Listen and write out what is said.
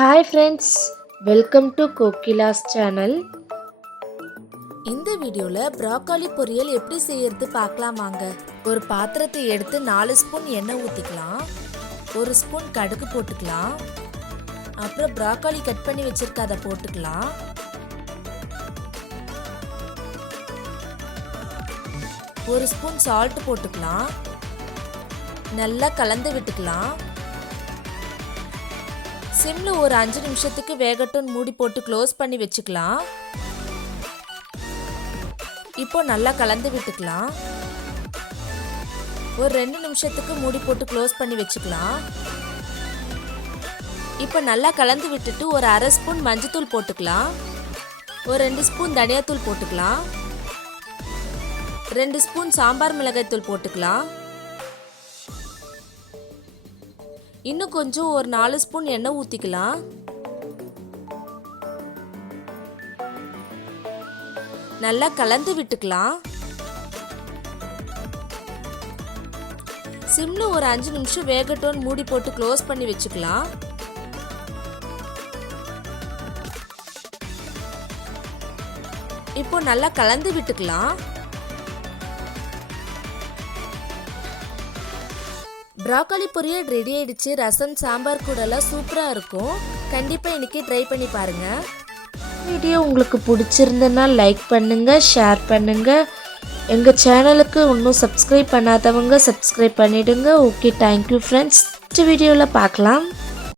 Hi friends, welcome to Kokila's channel. இந்த வீடியோல broccoli பொரியல் எப்படி செய்யறது பார்க்கலாம் வாங்க. ஒரு பாத்திரத்தை எடுத்து 4 ஸ்பூன் எண்ணெய் ஊத்திக்கலாம். 1 ஸ்பூன் கடுகு போட்டுக்கலாம். அப்புறம் ப்ரோக்கோலி கட் பண்ணி வச்சிருக்க அதை போட்டுக்கலாம். ஒரு ஸ்பூன் சால்ட் போட்டுக்கலாம். நல்லா கலந்து விட்டுக்கலாம். சிம்ல ஒரு 5 நிமிஷத்துக்கு வேகட்டும் மூடி போட்டு க்ளோஸ் பண்ணி வச்சுக்கலாம். இப்போ நல்லா கலந்து விட்டுக்கலாம். ஒரு 2 நிமிஷத்துக்கு மூடி போட்டு க்ளோஸ் பண்ணி வச்சுக்கலாம். இப்போ நல்லா கலந்து விட்டுட்டு ஒரு அரை ஸ்பூன் மஞ்சத்தூள் போட்டுக்கலாம். ஒரு 2 ஸ்பூன் தனியாத்தூள் போட்டுக்கலாம். 2 ஸ்பூன் சாம்பார் மிளகாய் தூள் போட்டுக்கலாம். இன்னும் கொஞ்சம் ஒரு 4 ஸ்பூன் எண்ணெய் ஊத்திக்கலாம். நல்லா கலந்து விட்டுக்கலாம். சிம்ல ஒரு 5 நிமிஷம் வேகட்டும் மூடி போட்டு க்ளோஸ் பண்ணி வச்சுக்கலாம். இப்போ நல்லா கலந்து விட்டுக்கலாம். ப்ரோக்கோலி பொரியல் ரெடி ஆயிடுச்சு. ரசம் சாம்பார் கூடலாம் சூப்பராக இருக்கும். கண்டிப்பாக இன்னைக்கு ட்ரை பண்ணி பாருங்க. வீடியோ உங்களுக்கு பிடிச்சிருந்ததுன்னா லைக் பண்ணுங்க, ஷேர் பண்ணுங்க. எங்கள் சேனலுக்கு இன்னும் சப்ஸ்கிரைப் பண்ணாதவங்க சப்ஸ்கிரைப் பண்ணிடுங்க. Okay, thank you friends. நெக்ஸ்ட் வீடியோவில் பார்க்கலாம்.